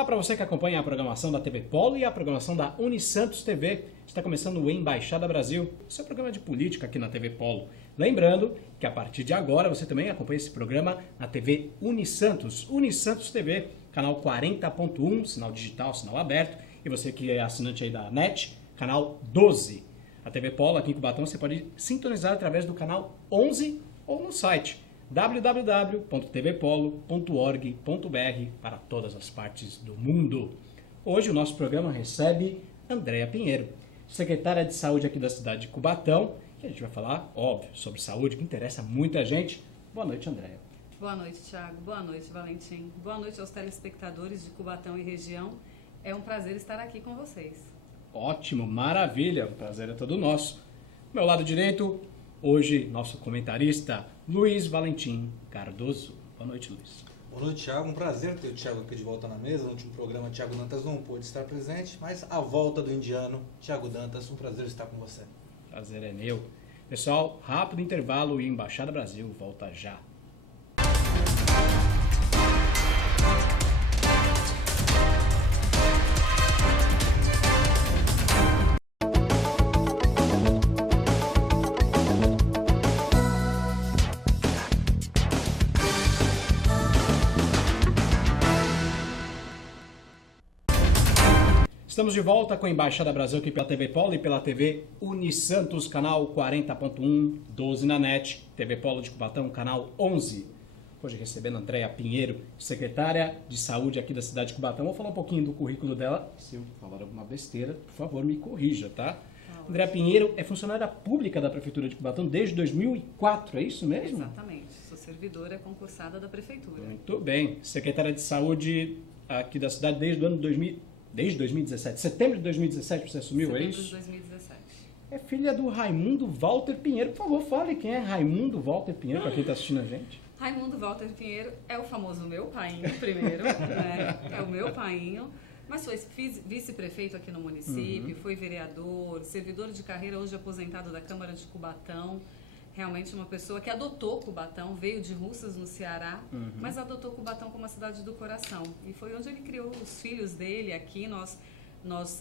Olá para você que acompanha a programação da TV Polo e a programação da Unisantos TV. Está começando o Embaixada Brasil, seu programa de política aqui na TV Polo. Lembrando que a partir de agora você também acompanha esse programa na TV Unisantos, Unisantos TV, canal 40.1, sinal digital, sinal aberto. E você que é assinante aí da NET, canal 12. A TV Polo aqui em Cubatão você pode sintonizar através do canal 11 ou no site www.tvpolo.org.br para todas as partes do mundo. Hoje o nosso programa recebe Andréa Pinheiro, secretária de Saúde aqui da cidade de Cubatão, que a gente vai falar, óbvio, sobre saúde, que interessa muita gente. Boa noite, Andréa. Boa noite, Thiago. Boa noite, Valentim. Boa noite aos telespectadores de Cubatão e região. É um prazer estar aqui com vocês. Ótimo, maravilha, o prazer é todo nosso. Meu lado direito, hoje, nosso comentarista, Luiz Valentim Cardoso. Boa noite, Luiz. Boa noite, Thiago. Um prazer ter o Thiago aqui de volta na mesa. No último programa, Thiago Dantas não pôde estar presente, mas a volta do indiano, Thiago Dantas, um prazer estar com você. Prazer é meu. Pessoal, rápido intervalo e Embaixada Brasil volta já. Estamos de volta com a Embaixada Brasil aqui pela TV Polo e pela TV Unisantos, canal 40.1, 12 na NET, TV Polo de Cubatão, canal 11. Hoje recebendo a Andréa Pinheiro, secretária de Saúde aqui da cidade de Cubatão. Vou falar um pouquinho do currículo dela. Se eu falar alguma besteira, por favor, me corrija, tá? Andréa Pinheiro é funcionária pública da Prefeitura de Cubatão desde 2004, é isso mesmo? Exatamente. Sou servidora concursada da Prefeitura. Muito bem. Secretária de Saúde aqui da cidade desde o ano 2017. Setembro de 2017 você assumiu, é isso? Setembro de 2017. É filha do Raimundo Walter Pinheiro. Por favor, fale quem é Raimundo Walter Pinheiro, para quem está assistindo a gente. Raimundo Walter Pinheiro é o famoso meu painho, primeiro, né? É o meu painho. Mas foi vice-prefeito aqui no município, foi vereador, servidor de carreira, hoje aposentado da Câmara de Cubatão. Realmente uma pessoa que adotou Cubatão, veio de Russas, no Ceará, mas adotou Cubatão como a cidade do coração. E foi onde ele criou os filhos dele aqui.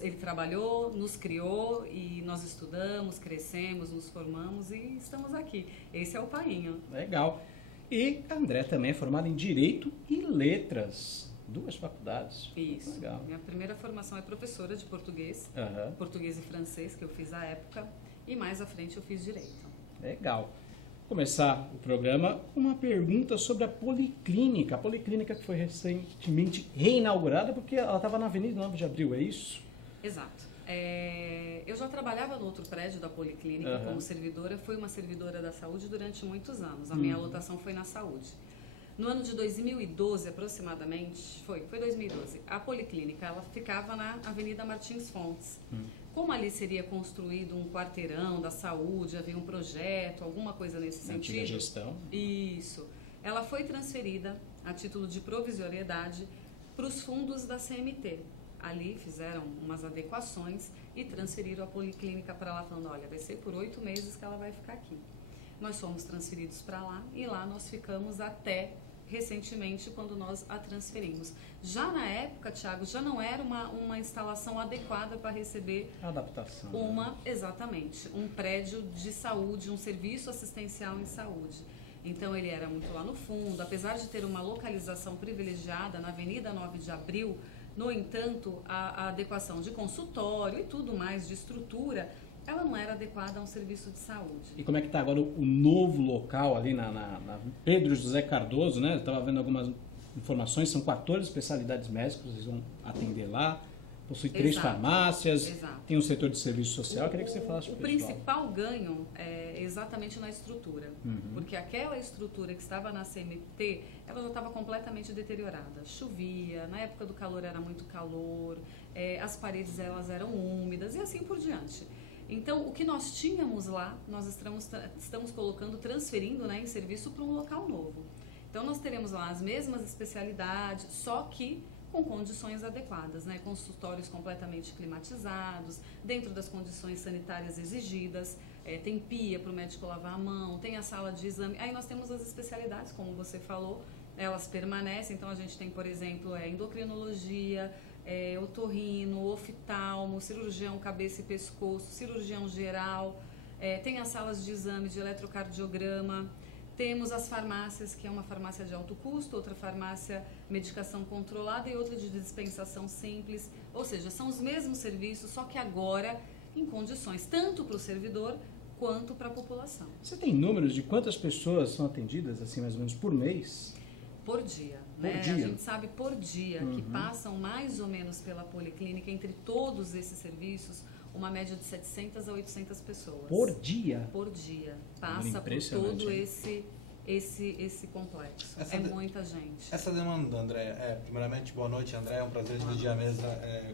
Ele trabalhou, nos criou e nós estudamos, crescemos, nos formamos e estamos aqui. Esse é o painho. Legal. E a André também é formada em Direito e Letras. 2 faculdades. Isso. Legal. Minha primeira formação é professora de português, português e francês, que eu fiz à época, e mais à frente eu fiz Direito. Legal. Vou começar o programa com uma pergunta sobre a Policlínica. A Policlínica que foi recentemente reinaugurada porque ela estava na Avenida 9 de Abril, é isso? Exato. Eu já trabalhava no outro prédio da Policlínica como servidora, fui uma servidora da saúde durante muitos anos. A minha alotação foi na saúde. No ano de 2012, aproximadamente, foi 2012, a Policlínica ela ficava na Avenida Martins Fontes. Como ali seria construído um quarteirão da saúde, havia um projeto, alguma coisa nesse sentido. Antiga gestão. Isso. Ela foi transferida a título de provisoriedade para os fundos da CMT. Ali fizeram umas adequações e transferiram a Policlínica para lá, falando, olha, vai ser por 8 meses que ela vai ficar aqui. Nós fomos transferidos para lá e lá nós ficamos até recentemente quando nós a transferimos. Já na época, Thiago, já não era uma instalação adequada para receber adaptação. Exatamente, um prédio de saúde, um serviço assistencial em saúde. Então ele era muito lá no fundo, apesar de ter uma localização privilegiada na Avenida 9 de Abril, no entanto, a adequação de consultório e tudo mais, de estrutura, ela não era adequada a um serviço de saúde. E como é que está agora o novo local ali na Pedro José Cardoso, né? Eu estava vendo algumas informações, são 14 especialidades médicas, eles vão atender lá, possui 3 farmácias, tem um setor de serviço social. Eu queria que você falasse para o pessoal. Principal ganho é exatamente na estrutura, porque aquela estrutura que estava na CMT, ela já estava completamente deteriorada. Chovia, na época do calor era muito calor, as paredes elas eram úmidas e assim por diante. Então, o que nós tínhamos lá, nós estamos colocando, transferindo, né, em serviço para um local novo. Então, nós teremos lá as mesmas especialidades, só que com condições adequadas, né? Consultórios completamente climatizados, dentro das condições sanitárias exigidas, tem pia para o médico lavar a mão, tem a sala de exame. Aí nós temos as especialidades, como você falou, elas permanecem. Então a gente tem, por exemplo, endocrinologia, otorrino, oftalmo, cirurgião cabeça e pescoço, cirurgião geral, tem as salas de exame de eletrocardiograma, temos as farmácias, que é uma farmácia de alto custo, outra farmácia medicação controlada e outra de dispensação simples, ou seja, são os mesmos serviços, só que agora em condições tanto para o servidor quanto para a população. Você tem números de quantas pessoas são atendidas, assim, mais ou menos, por mês? Por dia, né? A gente sabe por dia que passam mais ou menos pela policlínica, entre todos esses serviços, uma média de 700 a 800 pessoas. Por dia? Por dia. Passa por todo esse complexo. Muita gente. Essa demanda, André, primeiramente, boa noite, André, é um prazer dividir a mesa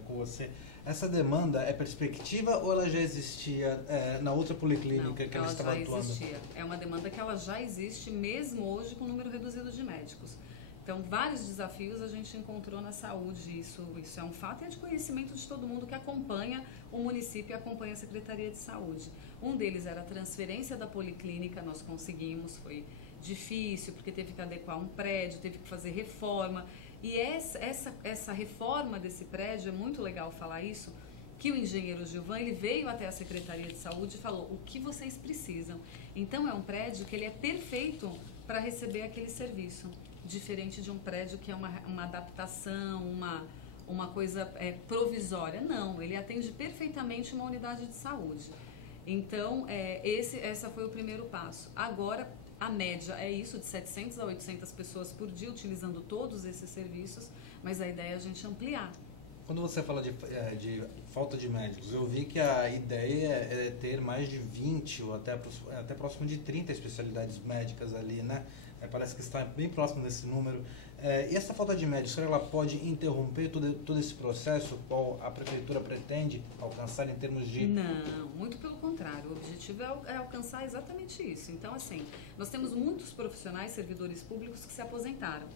com você. Essa demanda é perspectiva ou ela já existia na outra policlínica que ela estava atuando? Ela já existia. É uma demanda que ela já existe mesmo hoje com número reduzido de médicos. Então, vários desafios a gente encontrou na saúde, isso é um fato e é de conhecimento de todo mundo que acompanha o município e acompanha a Secretaria de Saúde. Um deles era a transferência da policlínica, nós conseguimos, foi difícil porque teve que adequar um prédio, teve que fazer reforma. E essa reforma desse prédio, é muito legal falar isso, que o engenheiro Gilvan, ele veio até a Secretaria de Saúde e falou o que vocês precisam. Então, é um prédio que ele é perfeito para receber aquele serviço. Diferente de um prédio que é uma adaptação, uma coisa provisória. Não, ele atende perfeitamente uma unidade de saúde. Então, essa foi o primeiro passo. Agora, a média é isso, de 700 a 800 pessoas por dia utilizando todos esses serviços, mas a ideia é a gente ampliar. Quando você fala de falta de médicos, eu vi que a ideia é ter mais de 20 ou até próximo de 30 especialidades médicas ali, né? Parece que está bem próximo desse número. E essa falta de médicos, ela pode interromper todo esse processo? Qual a prefeitura pretende alcançar em termos de... Não, muito pelo contrário. O objetivo é alcançar exatamente isso. Então, assim, nós temos muitos profissionais, servidores públicos que se aposentaram.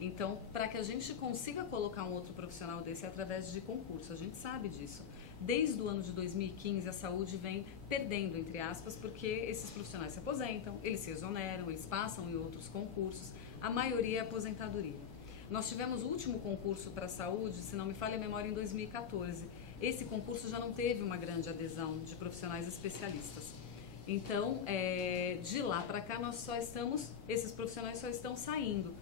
Então, para que a gente consiga colocar um outro profissional desse é através de concurso, a gente sabe disso. Desde o ano de 2015, a saúde vem perdendo, entre aspas, porque esses profissionais se aposentam, eles se exoneram, eles passam em outros concursos, a maioria é aposentadoria. Nós tivemos o último concurso para a saúde, se não me falha a memória, em 2014. Esse concurso já não teve uma grande adesão de profissionais especialistas. Então, de lá para cá, esses profissionais só estão saindo.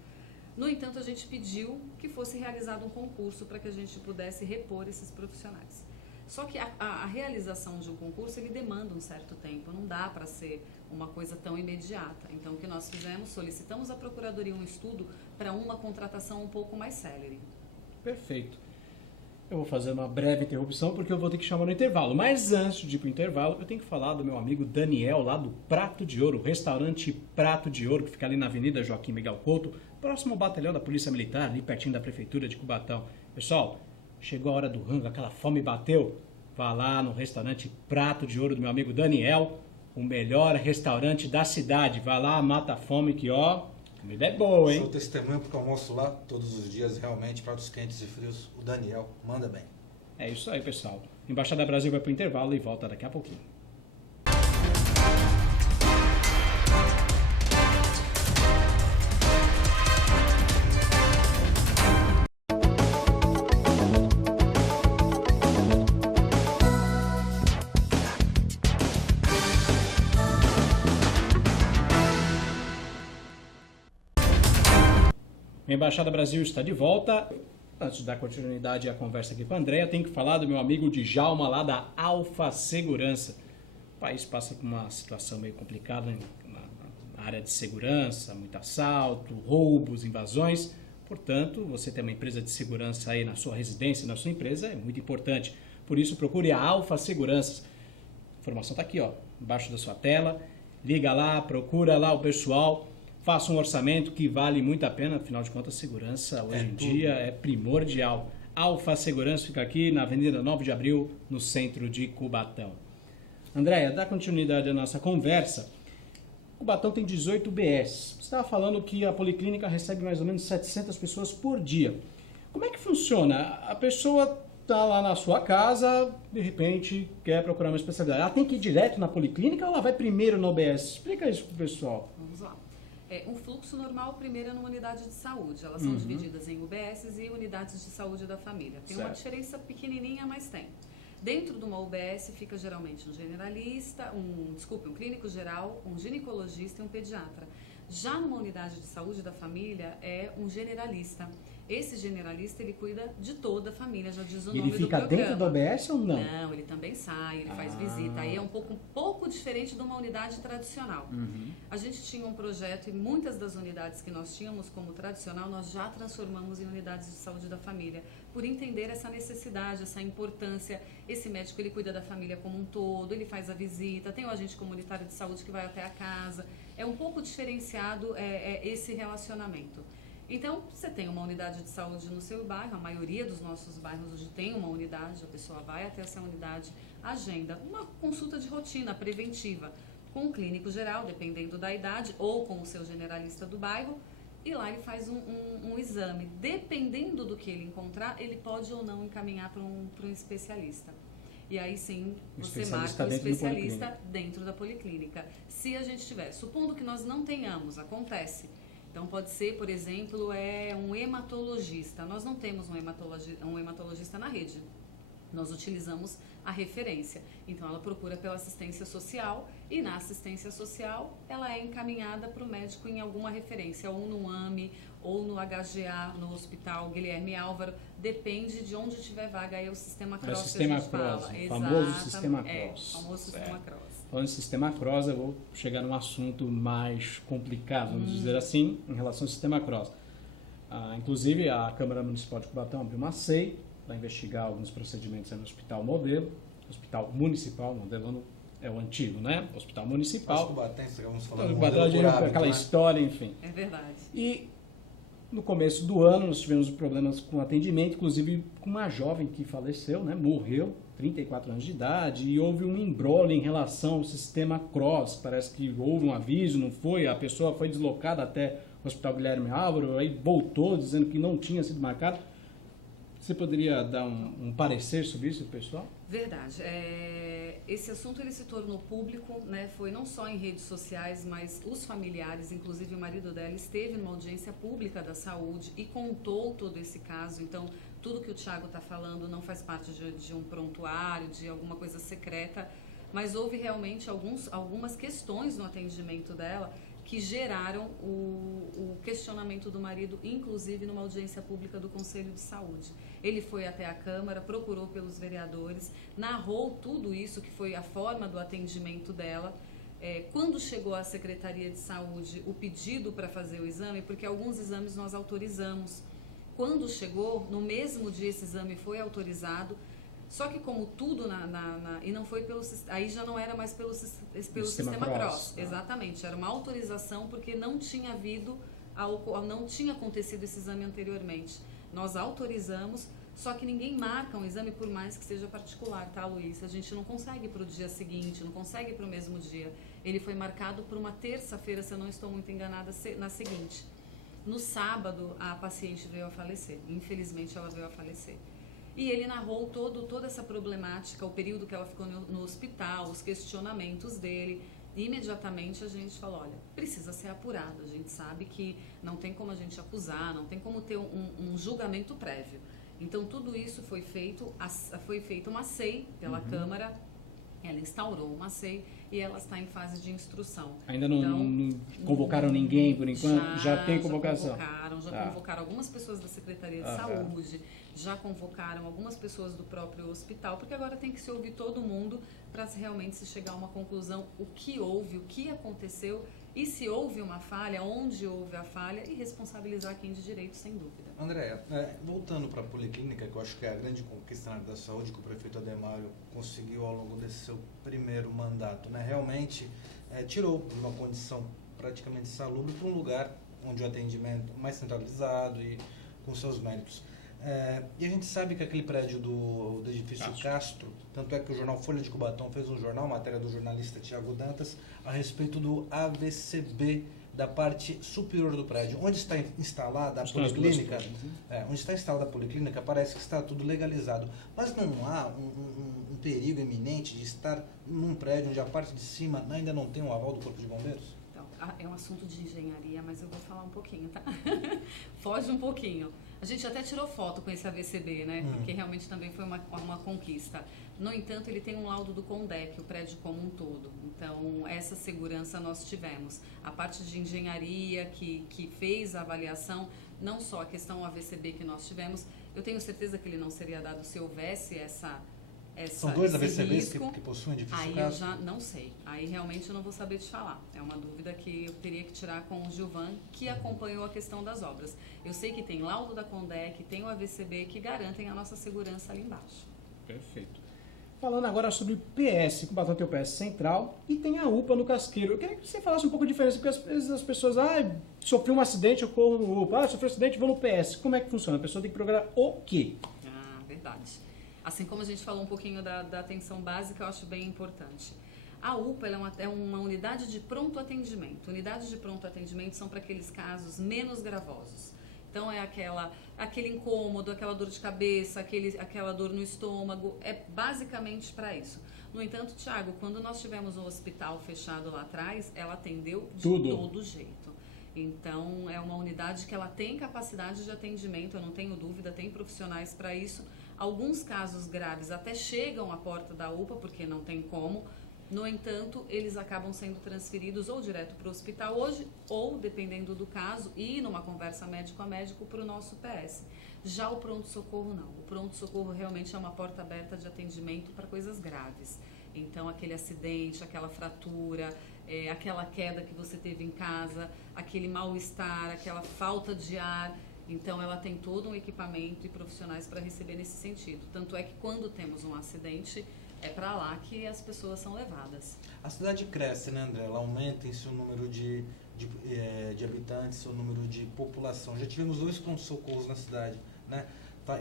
No entanto, a gente pediu que fosse realizado um concurso para que a gente pudesse repor esses profissionais. Só que a realização de um concurso, ele demanda um certo tempo, não dá para ser uma coisa tão imediata. Então, o que nós fizemos, solicitamos à Procuradoria um estudo para uma contratação um pouco mais célere. Perfeito. Eu vou fazer uma breve interrupção porque eu vou ter que chamar no intervalo. Mas antes de ir para o intervalo, eu tenho que falar do meu amigo Daniel, lá do Prato de Ouro, restaurante Prato de Ouro, que fica ali na Avenida Joaquim Miguel Couto, próximo ao batalhão da Polícia Militar, ali pertinho da Prefeitura de Cubatão. Pessoal, chegou a hora do rango, aquela fome bateu. Vá lá no restaurante Prato de Ouro do meu amigo Daniel, o melhor restaurante da cidade. Vá lá, mata a fome que, ó, a comida é boa, hein? Sou testemunho porque eu almoço lá todos os dias, realmente, pratos quentes e frios. O Daniel manda bem. É isso aí, pessoal. Embaixada Brasil vai pro intervalo e volta daqui a pouquinho. A Embaixada Brasil está de volta. Antes de dar continuidade à conversa aqui com a Andréa, tenho que falar do meu amigo Djalma lá da Alfa Segurança. O país passa por uma situação meio complicada na área de segurança, muito assalto, roubos, invasões. Portanto, você ter uma empresa de segurança aí na sua residência, na sua empresa, é muito importante. Por isso, procure a Alfa Seguranças. A informação está aqui, ó, embaixo da sua tela. Liga lá, procura lá o pessoal. Faça um orçamento que vale muito a pena, afinal de contas, segurança hoje em dia é primordial. Alfa Segurança fica aqui na Avenida 9 de Abril, no centro de Cubatão. Andréa, dá continuidade à nossa conversa. Cubatão tem 18 UBS. Você estava falando que a policlínica recebe mais ou menos 700 pessoas por dia. Como é que funciona? A pessoa está lá na sua casa, de repente quer procurar uma especialidade. Ela tem que ir direto na policlínica ou ela vai primeiro no UBS? Explica isso para o pessoal. Vamos lá. Um fluxo normal, primeiro é numa unidade de saúde. Elas são divididas em UBSs e unidades de saúde da família. Tem uma diferença pequenininha, mas tem. Dentro de uma UBS fica geralmente um clínico geral, um ginecologista e um pediatra. Já numa unidade de saúde da família é um generalista. Esse generalista, ele cuida de toda a família, já diz o nome do programa. Ele fica dentro da OBS ou não? Não, ele também sai, ele faz visita. Aí é um pouco diferente de uma unidade tradicional. A gente tinha um projeto e muitas das unidades que nós tínhamos como tradicional, nós já transformamos em unidades de saúde da família, por entender essa necessidade, essa importância. Esse médico, ele cuida da família como um todo, ele faz a visita, tem o agente comunitário de saúde que vai até a casa. É um pouco diferenciado esse relacionamento. Então, você tem uma unidade de saúde no seu bairro, a maioria dos nossos bairros hoje tem uma unidade, a pessoa vai até essa unidade, agenda uma consulta de rotina preventiva com um clínico geral, dependendo da idade, ou com o seu generalista do bairro, e lá ele faz um exame. Dependendo do que ele encontrar, ele pode ou não encaminhar para um especialista. E aí sim, você marca o especialista dentro da policlínica. Se a gente tiver, supondo que nós não tenhamos, acontece. Então, pode ser, por exemplo, um hematologista. Nós não temos um hematologista na rede. Nós utilizamos a referência. Então, ela procura pela assistência social e na assistência social ela é encaminhada para o médico em alguma referência, ou no AME, ou no HGA, no Hospital Guilherme Álvaro. Depende de onde tiver vaga. Aí é o sistema CROSS. É o sistema CROSS, o famoso sistema CROSS. O famoso sistema CROSS. Falando em sistema CROSS, eu vou chegar num assunto mais complicado, vamos dizer assim, em relação ao sistema CROSS. Inclusive, a Câmara Municipal de Cubatão abriu uma SEI para investigar alguns procedimentos no Hospital Modelo. Hospital Municipal, Modelo é o antigo, né? Hospital Municipal. Cubatense, vamos falar aquela história, enfim. É verdade. E no começo do ano nós tivemos problemas com atendimento, inclusive com uma jovem que faleceu, né? Morreu, 34 anos de idade, e houve um imbróglio em relação ao sistema CROSS. Parece que houve um aviso, não foi? A pessoa foi deslocada até o Hospital Guilherme Álvaro, aí voltou dizendo que não tinha sido marcado. Você poderia dar um parecer sobre isso, pessoal? Verdade. Esse assunto ele se tornou público, né? Foi não só em redes sociais, mas os familiares, inclusive o marido dela, esteve numa audiência pública da saúde e contou todo esse caso. Então, tudo que o Thiago está falando não faz parte de um prontuário, de alguma coisa secreta, mas houve realmente algumas questões no atendimento dela que geraram o questionamento do marido, inclusive numa audiência pública do Conselho de Saúde. Ele foi até a Câmara, procurou pelos vereadores, narrou tudo isso, que foi a forma do atendimento dela. Quando chegou à Secretaria de Saúde o pedido para fazer o exame, porque alguns exames nós autorizamos. Quando chegou, no mesmo dia esse exame foi autorizado, só que como tudo e não foi aí já não era mais pelo sistema CROSS. Exatamente, era uma autorização porque não tinha não tinha acontecido esse exame anteriormente. Nós autorizamos, só que ninguém marca um exame por mais que seja particular, tá, Luiz? A gente não consegue para o dia seguinte, não consegue para o mesmo dia. Ele foi marcado por uma terça-feira, se eu não estou muito enganada, na seguinte. No sábado, a paciente veio a falecer. Infelizmente, ela veio a falecer. E ele narrou toda essa problemática, o período que ela ficou no hospital, os questionamentos dele. E imediatamente a gente falou, olha, precisa ser apurado. A gente sabe que não tem como a gente acusar, não tem como ter um julgamento prévio. Então, tudo isso foi feita uma SEI pela Câmara. Ela instaurou uma SEI e ela está em fase de instrução. Ainda não convocaram ninguém por enquanto? Já tem convocação? Já convocaram algumas pessoas da Secretaria de Saúde, já convocaram algumas pessoas do próprio hospital, porque agora tem que se ouvir todo mundo para realmente se chegar a uma conclusão, o que houve, o que aconteceu e se houve uma falha, onde houve a falha e responsabilizar quem de direito, sem dúvida. André, voltando para a Policlínica, que eu acho que é a grande conquista na área da saúde que o prefeito Ademário conseguiu ao longo desse seu primeiro mandato, né? Realmente tirou uma condição praticamente insalubre para um lugar onde o atendimento é mais centralizado e com seus méritos. E a gente sabe que aquele prédio do edifício Castro, tanto é que o jornal Folha de Cubatão fez um jornal, matéria do jornalista Tiago Dantas, a respeito do AVCB da parte superior do prédio. Onde está instalada a policlínica, parece que está tudo legalizado. Mas não há um perigo iminente de estar num prédio onde a parte de cima ainda não tem um aval do Corpo de Bombeiros? Então, legal. É um assunto de engenharia, mas eu vou falar um pouquinho, tá? Foge um pouquinho. A gente até tirou foto com esse AVCB, né? Porque realmente também foi uma conquista. No entanto, ele tem um laudo do CONDEC, o prédio como um todo. Então, essa segurança nós tivemos. A parte de engenharia que fez a avaliação, não só a questão AVCB que nós tivemos, eu tenho certeza que ele não seria dado se houvesse São dois esse AVCBs risco. que possuem difícil Aí caso? eu já não sei. Aí realmente eu não vou saber te falar. É uma dúvida que eu teria que tirar com o Gilvan, que acompanhou a questão das obras. Eu sei que tem laudo da CONDEC, tem o AVCB que garantem a nossa segurança ali embaixo. Perfeito. Falando agora sobre PS, Cubatão tem o PS Central e tem a UPA no Casqueiro. Eu queria que você falasse um pouco de diferença, porque às vezes as pessoas, sofri um acidente, eu corro no UPA, sofri um acidente, vou no PS. Como é que funciona? A pessoa tem que programar o quê? Verdade. Assim como a gente falou um pouquinho da atenção básica, eu acho bem importante. A UPA ela é uma unidade de pronto atendimento. Unidades de pronto atendimento são para aqueles casos menos gravosos. Então é aquele incômodo, aquela dor de cabeça, aquela dor no estômago, é basicamente para isso. No entanto, Thiago, quando nós tivemos um hospital fechado lá atrás, ela atendeu de todo jeito. Então é uma unidade que ela tem capacidade de atendimento, eu não tenho dúvida, tem profissionais para isso. Alguns casos graves até chegam à porta da UPA, porque não tem como. No entanto, eles acabam sendo transferidos ou direto para o hospital hoje, ou, dependendo do caso, e numa conversa médico a médico, para o nosso PS. Já o pronto-socorro não. O pronto-socorro realmente é uma porta aberta de atendimento para coisas graves. Então, aquele acidente, aquela fratura, aquela queda que você teve em casa, aquele mal-estar, aquela falta de ar. Então, ela tem todo um equipamento e profissionais para receber nesse sentido. Tanto é que quando temos um acidente, é para lá que as pessoas são levadas. A cidade cresce, né, André? Ela aumenta em seu número de habitantes, seu número de população. Já tivemos 2 pronto-socorros na cidade, né?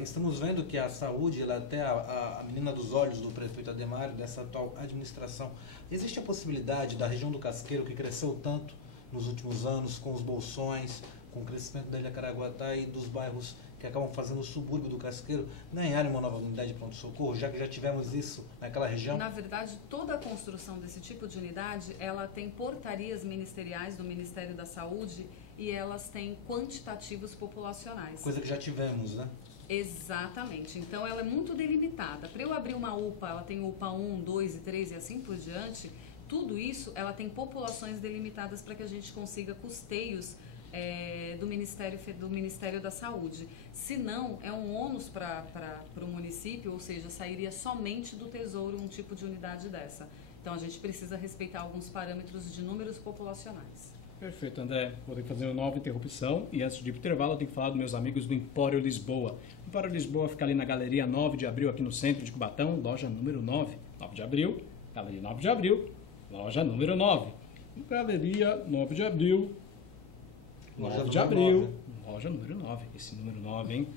Estamos vendo que a saúde, ela é até a menina dos olhos do prefeito Ademário, dessa atual administração. Existe a possibilidade da região do Casqueiro, que cresceu tanto nos últimos anos, com os bolsões, com o crescimento da Ilha Caraguatá e dos bairros que acabam fazendo o subúrbio do Casqueiro, ganharem uma nova unidade de pronto-socorro, já que já tivemos isso naquela região? Na verdade, toda a construção desse tipo de unidade, ela tem portarias ministeriais do Ministério da Saúde e elas têm quantitativos populacionais. Coisa que já tivemos, né? Exatamente. Então, ela é muito delimitada. Para eu abrir uma UPA, ela tem UPA 1, 2 e 3 e assim por diante. Tudo isso, ela tem populações delimitadas para que a gente consiga custeios do Ministério da Saúde. Se não, é um ônus para o município, ou seja, sairia somente do Tesouro um tipo de unidade dessa. Então, a gente precisa respeitar alguns parâmetros de números populacionais. Perfeito, André. Vou ter que fazer uma nova interrupção e antes de ir para o intervalo eu tenho que falar dos meus amigos do Empório Lisboa. O Empório Lisboa fica ali na Galeria 9 de Abril, aqui no centro de Cubatão, loja número 9. 9 de Abril, Galeria 9 de Abril, loja número 9. Galeria 9 de Abril, 9 de Abril, loja número 9. Esse número 9, hein?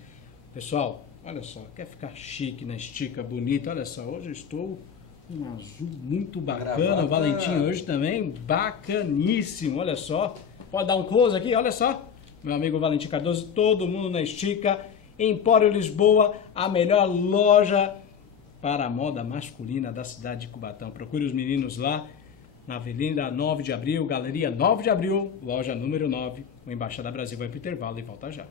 Pessoal, olha só, quer ficar chique na estica, bonita? Olha só, hoje eu estou com um azul muito bacana. O Valentim hoje também, bacaníssimo, olha só. Pode dar um close aqui, olha só. Meu amigo Valentim Cardoso, todo mundo na estica. Empório Lisboa, a melhor loja para a moda masculina da cidade de Cubatão. Procure os meninos lá na Avenida 9 de Abril, Galeria 9 de Abril, loja número 9. O Embaixada Brasil vai para o intervalo e volta já.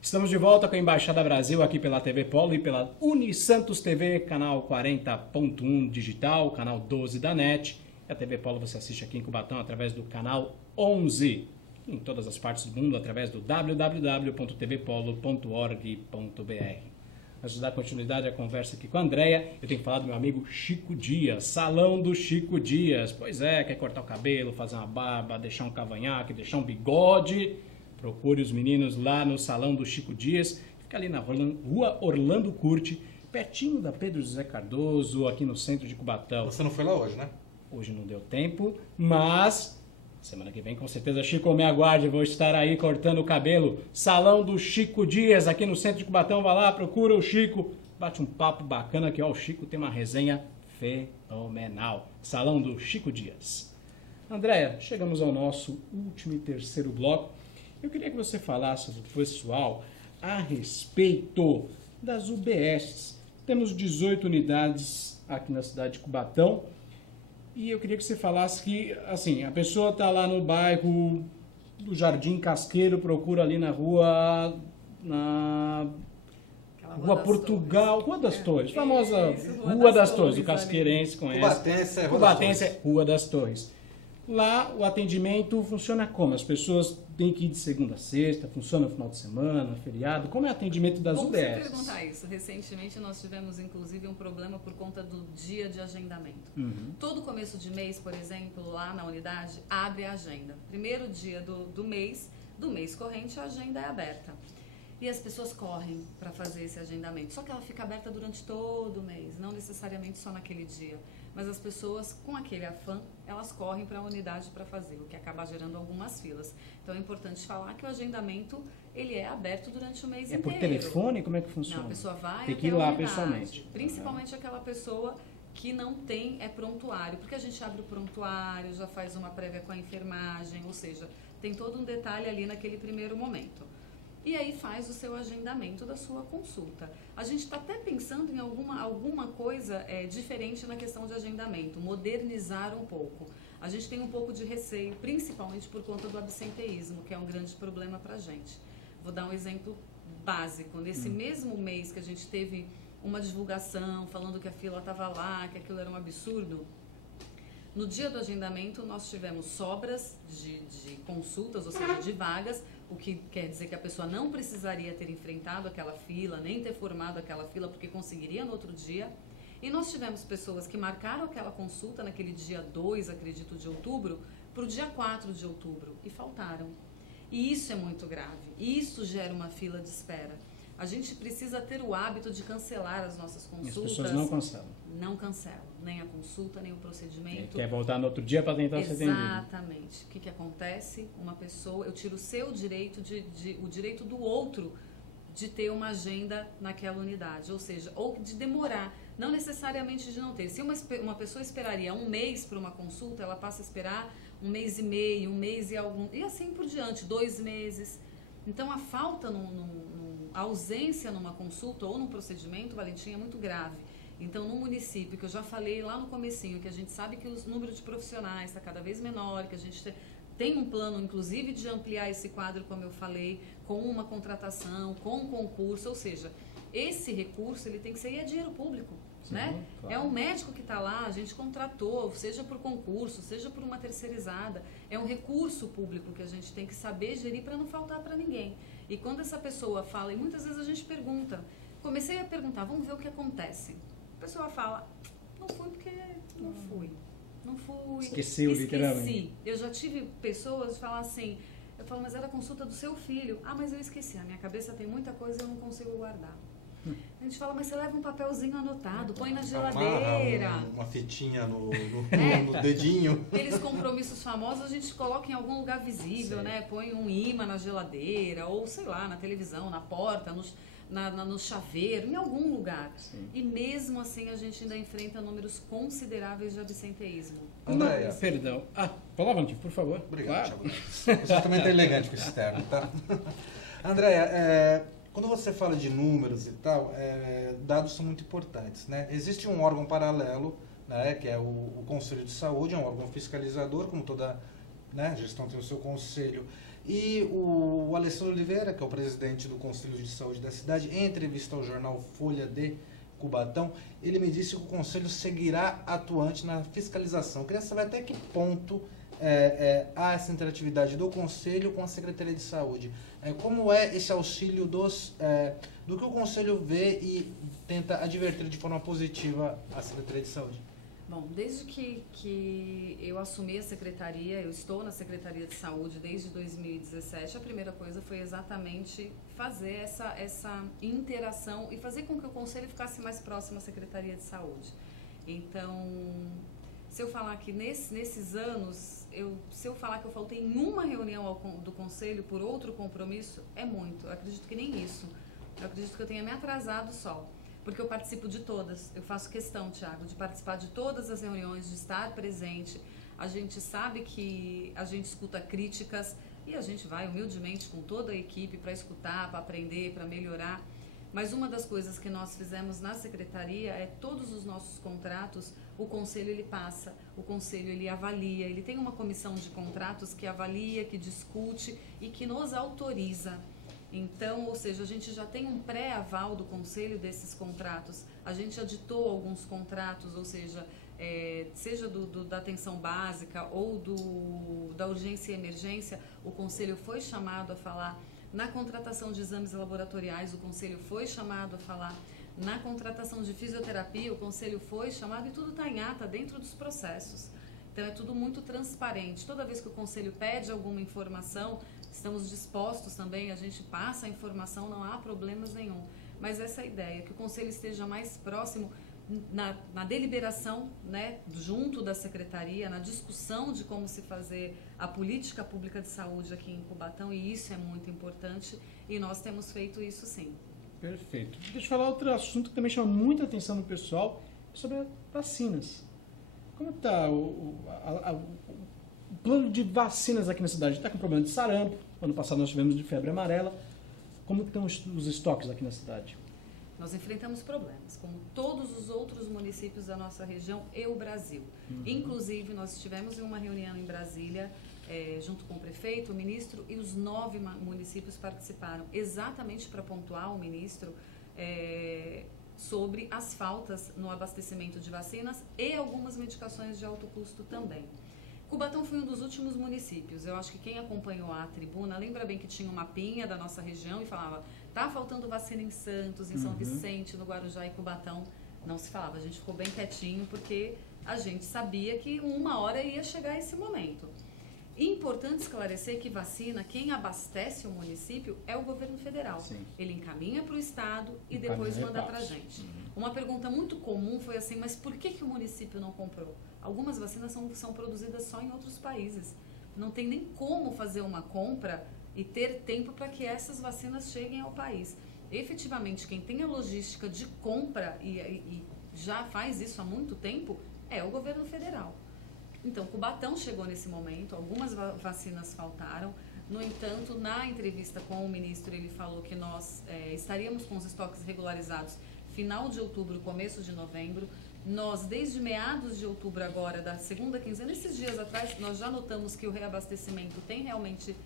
Estamos de volta com a Embaixada Brasil aqui pela TV Polo e pela Unisantos TV, canal 40.1 digital, canal 12 da NET. E a TV Polo você assiste aqui em Cubatão através do canal 11, em todas as partes do mundo através do www.tvpolo.org.br. Antes de dar continuidade à conversa aqui com a Andréia, eu tenho que falar do meu amigo Chico Dias, Salão do Chico Dias. Pois é, quer cortar o cabelo, fazer uma barba, deixar um cavanhaque, deixar um bigode? Procure os meninos lá no Salão do Chico Dias. Fica ali na rua Orlando Curti, pertinho da Pedro José Cardoso, aqui no centro de Cubatão. Você não foi lá hoje, né? Hoje não deu tempo, mas semana que vem com certeza, Chico, me aguarde, vou estar aí cortando o cabelo. Salão do Chico Dias, aqui no centro de Cubatão, vai lá, procura o Chico, bate um papo bacana que ó, o Chico tem uma resenha fenomenal. Salão do Chico Dias. Andréia, chegamos ao nosso último e terceiro bloco. Eu queria que você falasse para o pessoal a respeito das UBSs. Temos 18 unidades aqui na cidade de Cubatão. E eu queria que você falasse que, assim, a pessoa está lá no bairro do Jardim Casqueiro, procura ali na rua Portugal, Rua das Torres, famosa Rua das Torres, o casqueirense conhece. Cubatense é Rua das Torres. Lá o atendimento funciona como? As pessoas têm que ir de segunda a sexta, funciona no final de semana, feriado? Como é o atendimento das UBS? Vamos perguntar isso. Recentemente nós tivemos inclusive um problema por conta do dia de agendamento. Todo começo de mês, por exemplo, lá na unidade, abre a agenda. Primeiro dia do mês corrente, a agenda é aberta. E as pessoas correm para fazer esse agendamento. Só que ela fica aberta durante todo o mês, não necessariamente só naquele dia. Mas as pessoas, com aquele afã, elas correm para a unidade para fazer, o que acaba gerando algumas filas. Então é importante falar que o agendamento ele é aberto durante o mês inteiro. É por telefone? Como é que funciona? Não, a pessoa vai tem que ir lá unidade, pessoalmente. Principalmente aquela pessoa que não tem prontuário, porque a gente abre o prontuário, já faz uma prévia com a enfermagem, ou seja, tem todo um detalhe ali naquele primeiro momento. E aí faz o seu agendamento da sua consulta. A gente está até pensando em alguma coisa diferente na questão de agendamento, modernizar um pouco. A gente tem um pouco de receio, principalmente por conta do absenteísmo, que é um grande problema para a gente. Vou dar um exemplo básico. Nesse mesmo mês que a gente teve uma divulgação falando que a fila estava lá, que aquilo era um absurdo, no dia do agendamento nós tivemos sobras de consultas, ou seja, de vagas, o que quer dizer que a pessoa não precisaria ter enfrentado aquela fila, nem ter formado aquela fila, porque conseguiria no outro dia. E nós tivemos pessoas que marcaram aquela consulta naquele dia 2, acredito, de outubro, para o dia 4 de outubro, e faltaram. E isso é muito grave, isso gera uma fila de espera. A gente precisa ter o hábito de cancelar as nossas consultas. E as pessoas não cancelam. Não cancelam, nem a consulta, nem o procedimento. Quer voltar no outro dia para tentar ser atendido. Exatamente. O que acontece? Uma pessoa, eu tiro o seu direito, o direito do outro de ter uma agenda naquela unidade. Ou seja, ou de demorar, não necessariamente de não ter. Se uma pessoa esperaria um mês para uma consulta, ela passa a esperar um mês e meio, um mês e assim por diante, 2 meses. Então, a falta, a ausência numa consulta ou num procedimento, Valentim, é muito grave. Então, no município, que eu já falei lá no comecinho, que a gente sabe que o número de profissionais está cada vez menor, que a gente tem um plano, inclusive, de ampliar esse quadro, como eu falei, com uma contratação, com um concurso, ou seja, esse recurso ele tem que ser, e é dinheiro público. Sim, né? Claro. É um médico que está lá, a gente contratou, seja por concurso, seja por uma terceirizada. É um recurso público que a gente tem que saber gerir para não faltar para ninguém. E quando essa pessoa fala, e muitas vezes a gente pergunta, comecei a perguntar, vamos ver o que acontece. A pessoa fala, não fui porque não fui. Não fui. Esqueci. Literalmente. Eu já tive pessoas que falam assim, eu falo, mas era a consulta do seu filho. Ah, mas eu esqueci, a minha cabeça tem muita coisa e eu não consigo guardar. A gente fala, mas você leva um papelzinho anotado, põe na geladeira. Uma fitinha no dedinho. Aqueles compromissos famosos a gente coloca em algum lugar visível, né? Põe um imã na geladeira, ou sei lá, na televisão, na porta, no chaveiro, em algum lugar. Sim. E mesmo assim a gente ainda enfrenta números consideráveis de absenteísmo. Andréia. Perdão. Palavra, por favor. Obrigado, Claro. Thiago. Você também está elegante com esse terno, tá? Andréia, quando você fala de números e tal, dados são muito importantes, né? Existe um órgão paralelo, né, que é o Conselho de Saúde, é um órgão fiscalizador, como toda, né, gestão tem o seu conselho. E o Alessandro Oliveira, que é o presidente do Conselho de Saúde da cidade, em entrevista ao jornal Folha de Cubatão, ele me disse que o Conselho seguirá atuante na fiscalização. Eu queria saber até que ponto há essa interatividade do Conselho com a Secretaria de Saúde. Como é esse auxílio do que o Conselho vê e tenta advertir de forma positiva a Secretaria de Saúde? Bom, desde que eu assumi a secretaria, eu estou na Secretaria de Saúde desde 2017, a primeira coisa foi exatamente fazer essa interação e fazer com que o Conselho ficasse mais próximo à Secretaria de Saúde. Então, se eu falar que nesses anos, se eu falar que eu faltei em uma reunião do Conselho por outro compromisso, é muito. Eu acredito que nem isso. Eu acredito que eu tenha me atrasado só. Porque eu participo de todas. Eu faço questão, Thiago, de participar de todas as reuniões, de estar presente. A gente sabe que a gente escuta críticas e a gente vai humildemente com toda a equipe para escutar, para aprender, para melhorar. Mas uma das coisas que nós fizemos na secretaria é todos os nossos contratos, o conselho ele passa, o conselho ele avalia, ele tem uma comissão de contratos que avalia, que discute e que nos autoriza. Então, ou seja, a gente já tem um pré-aval do conselho desses contratos, a gente já ditou alguns contratos, ou seja, seja da atenção básica ou da urgência e emergência, o conselho foi chamado a falar. Na contratação de exames laboratoriais, o conselho foi chamado a falar. Na contratação de fisioterapia, o conselho foi chamado e tudo está em ata dentro dos processos. Então, é tudo muito transparente. Toda vez que o conselho pede alguma informação, estamos dispostos também, a gente passa a informação, não há problemas nenhum. Mas essa ideia, que o conselho esteja mais próximo na deliberação, né, junto da secretaria, na discussão de como se fazer a política pública de saúde aqui em Cubatão, e isso é muito importante, e nós temos feito isso sim. Perfeito. Deixa eu falar outro assunto que também chama muita atenção do pessoal, sobre vacinas. Como está o plano de vacinas aqui na cidade? Está com problema de sarampo, ano passado nós tivemos de febre amarela. Como estão os estoques aqui na cidade? Nós enfrentamos problemas, como todos os outros municípios da nossa região e o Brasil. Inclusive, nós estivemos em uma reunião em Brasília, junto com o prefeito, o ministro, e os 9 municípios participaram, exatamente para pontuar o ministro sobre as faltas no abastecimento de vacinas e algumas medicações de alto custo também. Cubatão foi um dos últimos municípios. Eu acho que quem acompanhou a tribuna lembra bem que tinha um mapinha da nossa região e falava, tá faltando vacina em Santos, em São Vicente, no Guarujá e Cubatão. Não se falava, a gente ficou bem quietinho porque a gente sabia que uma hora ia chegar esse momento. Importante esclarecer que vacina, quem abastece o município é o governo federal. Sim. Ele encaminha para o estado e depois manda para a gente. Uma pergunta muito comum foi assim, mas por que o município não comprou? Algumas vacinas são produzidas só em outros países. Não tem nem como fazer uma compra e ter tempo para que essas vacinas cheguem ao país. Efetivamente, quem tem a logística de compra e já faz isso há muito tempo é o governo federal. Então, Cubatão chegou nesse momento, algumas vacinas faltaram. No entanto, na entrevista com o ministro, ele falou que nós estaríamos com os estoques regularizados final de outubro, começo de novembro. Nós, desde meados de outubro agora, da segunda quinzena, esses dias atrás, nós já notamos que o reabastecimento tem realmente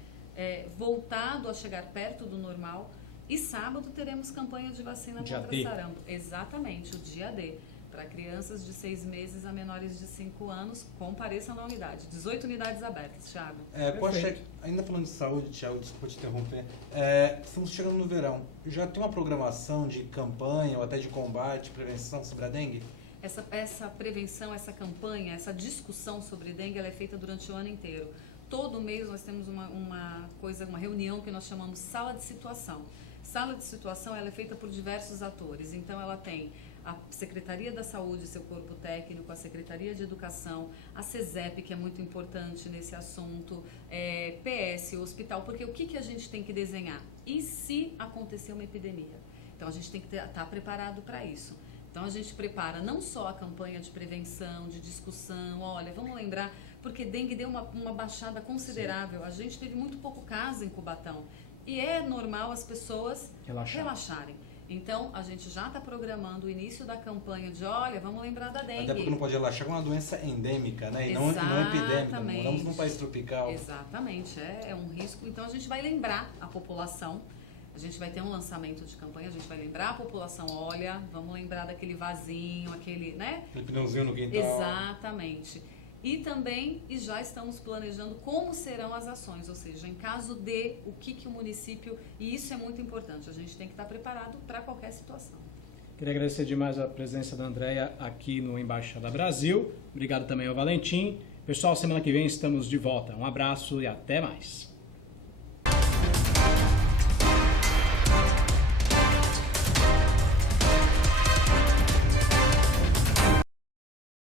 voltado a chegar perto do normal. E sábado teremos campanha de vacina contra sarampo. Exatamente, o dia D. Para crianças de 6 meses a menores de 5 anos, compareçam na unidade. 18 unidades abertas, Thiago. Ainda falando de saúde, Thiago, desculpa te interromper. Estamos chegando no verão. Já tem uma programação de campanha ou até de combate, prevenção sobre a dengue? Essa prevenção, essa campanha, essa discussão sobre dengue, ela é feita durante o ano inteiro. Todo mês nós temos uma reunião que nós chamamos sala de situação. Sala de situação ela é feita por diversos atores. Então ela tem a Secretaria da Saúde, seu corpo técnico, a Secretaria de Educação, a CESEP, que é muito importante nesse assunto, PS, o hospital, porque o que a gente tem que desenhar? E se acontecer uma epidemia? Então a gente tem que estar preparado para isso. Então a gente prepara não só a campanha de prevenção, de discussão, olha, vamos lembrar, porque dengue deu uma baixada considerável. Sim. A gente teve muito pouco caso em Cubatão e é normal as pessoas relaxarem. Então, a gente já está programando o início da campanha de, olha, vamos lembrar da dengue. Até porque não pode relaxar com uma doença endêmica, né? E não epidêmica. Moramos num país tropical. Exatamente, é um risco. Então, a gente vai lembrar a população, a gente vai ter um lançamento de campanha, a gente vai lembrar a população, olha, vamos lembrar daquele vasinho, aquele, né? Aquele pneuzinho no quintal. Exatamente. E também, e já estamos planejando como serão as ações, ou seja, em caso de o que o município, e isso é muito importante, a gente tem que estar preparado para qualquer situação. Queria agradecer demais a presença da Andréia aqui no Embaixada Brasil. Obrigado também ao Valentim. Pessoal, semana que vem estamos de volta. Um abraço e até mais.